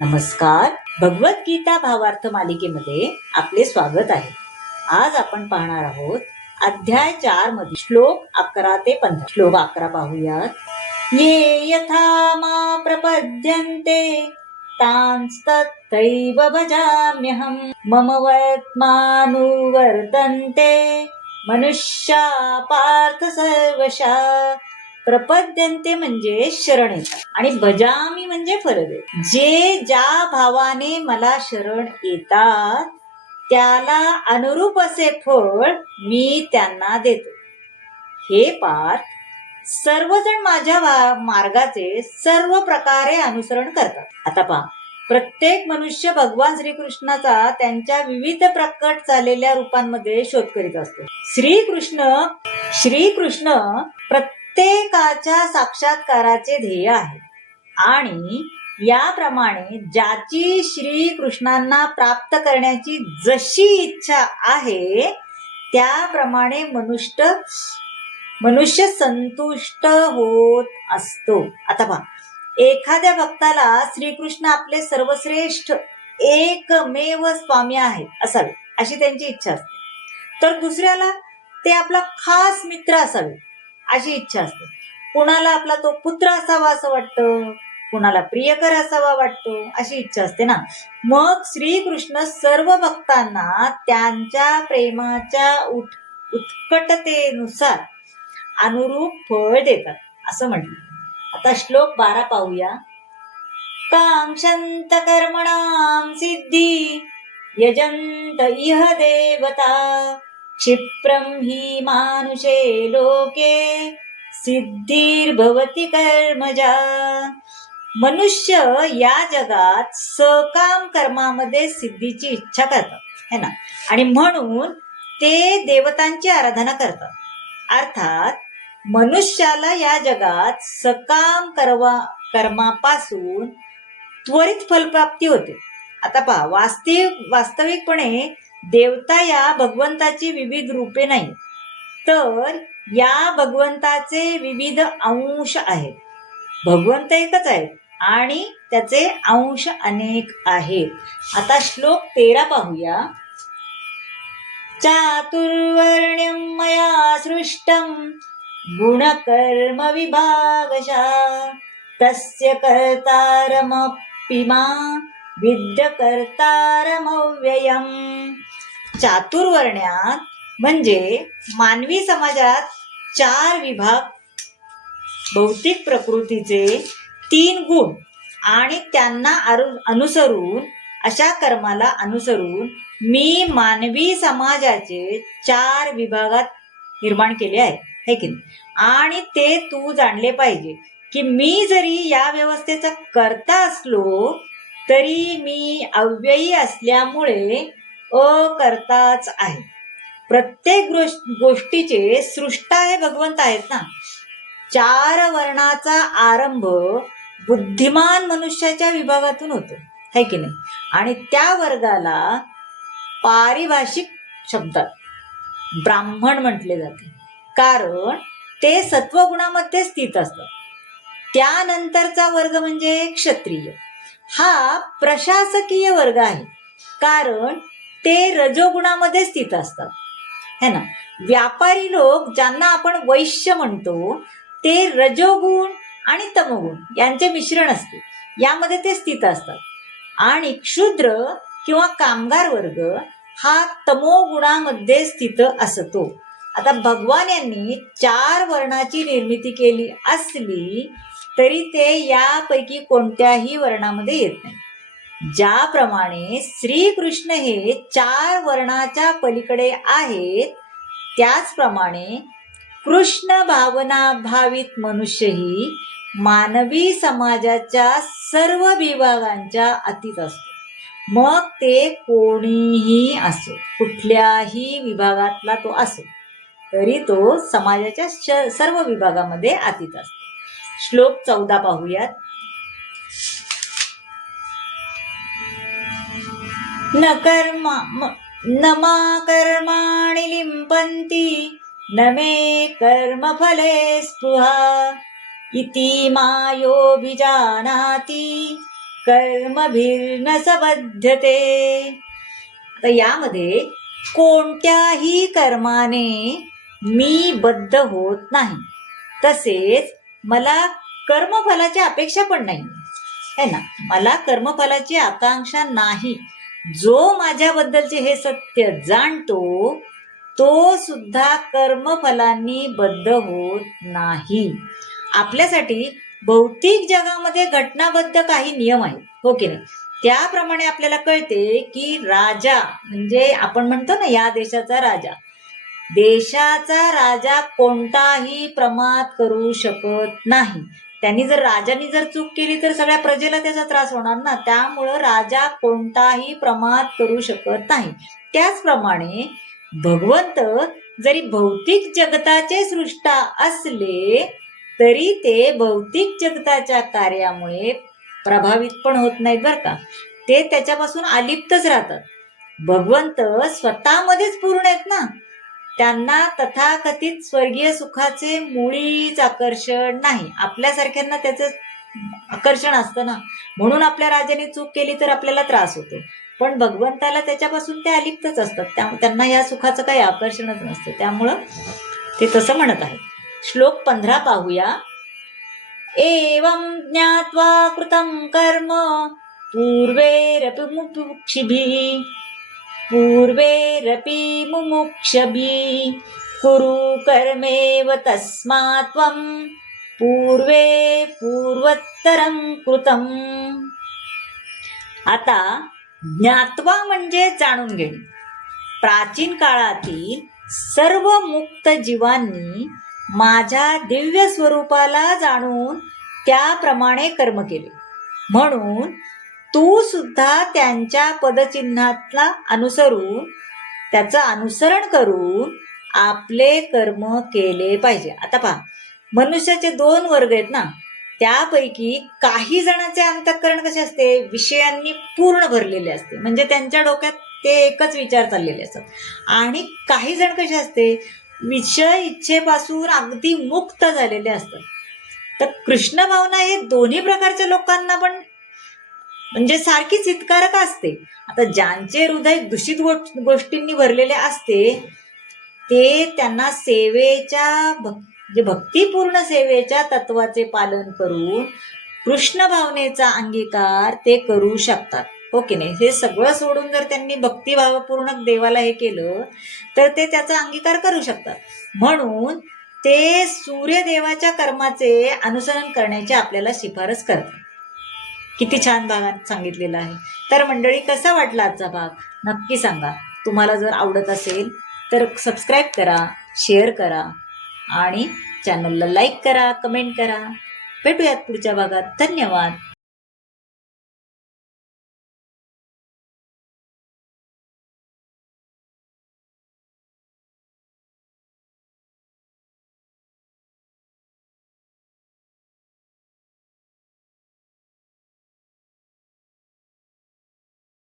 नमस्कार. भगवद्गीता भावार्थ मालिकेमध्ये आपले स्वागत आहे. आज आपण पाहणार आहोत अध्याय 4 मध्ये श्लोक 11 ते 15. श्लोक 11 पाहूयात. ये यथा मा प्रपद्यन्ते तांस्तथैव भजाम्यहं मम वर्त्मानुवर्तन्ते मनुष्या पार्थ सर्वशा. प्रपद्यन्ते म्हणजे शरण येतात आणि भजामी म्हणजे फल देत. जे ज्या भावाने मला शरण येतात त्याला अनुरूप असे फळ मी त्यांना देतो. हे पार्थ, सर्वजण माझ्या मार्गाचे सर्व प्रकारे अनुसरण करतात. आता पहा, प्रत्येक मनुष्य भगवान श्रीकृष्णाचा त्यांच्या विविध प्रकट झालेल्या रूपांमध्ये शोध करीत असतो. श्रीकृष्ण प्रत्येकाच्या साक्षात्काराचे ध्येय आहे आणि याप्रमाणे ज्याची श्रीकृष्णांना प्राप्त करण्याची जशी इच्छा आहे त्याप्रमाणे मनुष्य संतुष्ट होत असतो. आता पहा, एखाद्या भक्ताला श्रीकृष्ण आपले सर्वश्रेष्ठ एकमेव स्वामी आहेत असावे अशी त्यांची इच्छा असते, तर दुसऱ्याला ते आपला खास मित्र असावे अशी इच्छा असते. कुणाला आपला तो पुत्र असावा असं वाटतं, कुणाला प्रियकर असावा वाटतो, अशी इच्छा असते ना. मग श्रीकृष्ण सर्व भक्तांना त्यांच्या प्रेमाच्या उत्कटतेनुसार अनुरूप फळ देतात असं म्हटलं. आता श्लोक 12 पाहूया. कांक्षन्त कर्मणां सिद्धी यजन्त इह देवता क्षिप्रं हि मानुषे लोके सिद्धिर्भवति कर्मजा. मनुष्य या जगात सकाम कर्मामध्ये सिद्धीची इच्छा करतात है ना, आणि म्हणून ते देवतांची आराधना करतात. अर्थात मनुष्याला या जगात सकाम कर्मापासून त्वरित फलप्राप्ती होते. आता पहा, वास्तविकपणे देवता या भगवंताची विविध रूपे नाही, तर या भगवंताचे विविध अंश आहेत. भगवंत एकच आहेत आणि त्याचे अंश अनेक आहेत. आता श्लोक 13 पाहूया. चातुर्वर्ण्यं मया सृष्टं गुणकर्म विभागशः तस्य कर्तारमपि मां विद्य कर्तारमव्ययम्. चातुर्वर्ण्यात म्हणजे मानवी समाजात 4 विभाग, भौतिक प्रकृतीचे 3 गुण आणि त्यांना अनुसरून, अशा कर्माला अनुसरून मी मानवी समाजाचे 4 विभागात निर्माण केले आहे, है की नाही. आणि ते तू जाणले पाहिजे की मी जरी या व्यवस्थेचा कर्ता असलो तरी मी अव्ययी असल्यामुळे अकर्ताच आहे. प्रत्येक गोष्टीचे सृष्टा हे भगवंत आहेत ना. 4 वर्णाचा आरंभ बुद्धिमान मनुष्याच्या विभागातून होतो, है की नाही. आणि त्या वर्गाला पारिभाषिक शब्दात ब्राह्मण म्हटले जाते, कारण ते सत्वगुणामध्ये स्थित असतात. त्यानंतरचा वर्ग म्हणजे क्षत्रिय. हा प्रशासकीय वर्ग आहे, कारण ते रजोगुणामध्ये स्थित असतात, है ना. व्यापारी लोक, ज्यांना आपण वैश्य म्हणतो, ते रजोगुण आणि तमोगुण यांचे मिश्रण असते, यामध्ये ते स्थित असतात. आणि क्षुद्र किंवा कामगार वर्ग हा तमोगुणामध्ये स्थित असतो. आता भगवान यांनी 4 वर्णाची निर्मिती केली असली तरी ते यापैकी कोणत्याही वर्णामध्ये येत नाही. ज्याप्रमाणे श्रीकृष्ण हे 4 वर्णाच्या पलीकडे आहेत, त्याचप्रमाणे कृष्ण भावना भावित मनुष्यही मानवी समाजाच्या सर्व विभागांच्या अतीत असतो. मग ते कोणीही असो, कुठल्याही विभागातला तो असो, तरी तो समाजाच्या सर्व विभागामध्ये अतीत असतो. श्लोक 14 पाहूयात. न मा कर्माणि लिम्पन्ति न मे कर्मफले स्पृहा इति मायोऽभिजानाति कर्मभिर्न सबध्यते. आता यामध्ये कोणत्याही कर्माने मी बद्ध होत नाही, तसेच मला कर्मफलाची अपेक्षा पण नाही है ना. मला कर्मफलाची आकांक्षा नाही. जो माझ्याबद्दलचे हे सत्य जाणतो तो सुद्धा कर्मफलांनी बद्ध होत नाही. आपल्यासाठी भौतिक जगामध्ये घटनाबद्ध काही नियम आहेत, हो की नाही. त्याप्रमाणे आपल्याला कळते की राजा म्हणजे आपण म्हणतो ना या देशाचा राजा, देशाचा राजा कोणताही प्रमाद करू शकत नाही. त्यांनी राजाने जर चूक केली तर सगळ्या प्रजेला त्याचा त्रास होणार ना. त्यामुळं राजा कोणताही प्रमाद करू शकत नाही. त्याचप्रमाणे भगवंत जरी भौतिक जगताचे सृष्टा असले तरी ते भौतिक जगताच्या कार्यामुळे प्रभावित पण होत नाहीत बरं का. ते त्याच्यापासून अलिप्तच राहतात. भगवंत स्वतःमध्येच पूर्ण आहेत ना. त्यांना तथाकथित स्वर्गीय सुखाचे मुळीच आकर्षण नाही. आपल्यासारख्यांना त्याचं आकर्षण असतं ना, म्हणून आपल्या राजाने चूक केली तर आपल्याला त्रास होतो. पण भगवंताला त्याच्यापासून ते अलिप्तच असतात. त्यामुळे त्यांना या सुखाचं काही आकर्षणच नसतं. त्यामुळं ते तसं म्हणत आहे. श्लोक 15 पाहूया. एवं ज्ञात्वा कृतं कर्म पूर्वेरपि मुमुक्षभिः कुरु कर्मेव तस्मात् त्वं पूर्वे पूर्वोत्तरं कृतम्. आता ज्ञात्वा म्हणजे जाणून घेणे. प्राचीन काळातील सर्व मुक्त जीवांनी माझ्या दिव्य स्वरूपाला जाणून त्याप्रमाणे कर्म केले, म्हणून तू सुद्धा त्यांच्या पदचिन्हातला अनुसरून त्याचं अनुसरण करून आपले कर्म केले पाहिजे. आता पहा, मनुष्याचे 2 वर्ग आहेत ना. त्यापैकी काही जणांचे अंतःकरण कसे असते, विषयांनी पूर्ण भरलेले असते, म्हणजे त्यांच्या डोक्यात ते एकच विचार चाललेले असतात. आणि काही जण कसे असते, विषय इच्छेपासून अगदी मुक्त झालेले असतात. तर कृष्ण भावना हे दोन्ही प्रकारच्या लोकांना पण म्हणजे सारखीच हितकारक असते. आता ज्यांचे हृदय दूषित गोष्टींनी भरलेले असते ते त्यांना सेवेच्या भक्तिपूर्ण सेवेच्या तत्वाचे पालन करून कृष्ण भावनेचा अंगीकार ते करू शकतात, हो की नाही. हे सगळं सोडून जर त्यांनी भक्तिभावपूर्ण देवाला हे केलं तर ते त्याचा अंगीकार करू शकतात. म्हणून ते सूर्यदेवाच्या कर्माचे अनुसरण करण्याची आपल्याला शिफारस करतात. किती छान भागात सांगितलेलं आहे. तर मंडळी, कसा वाटला आजचा भाग नक्की सांगा. तुम्हाला जर आवडत असेल तर सबस्क्राईब करा, शेअर करा आणि चॅनलला लाईक करा, कमेंट करा. भेटूयात पुढच्या भागात. धन्यवाद.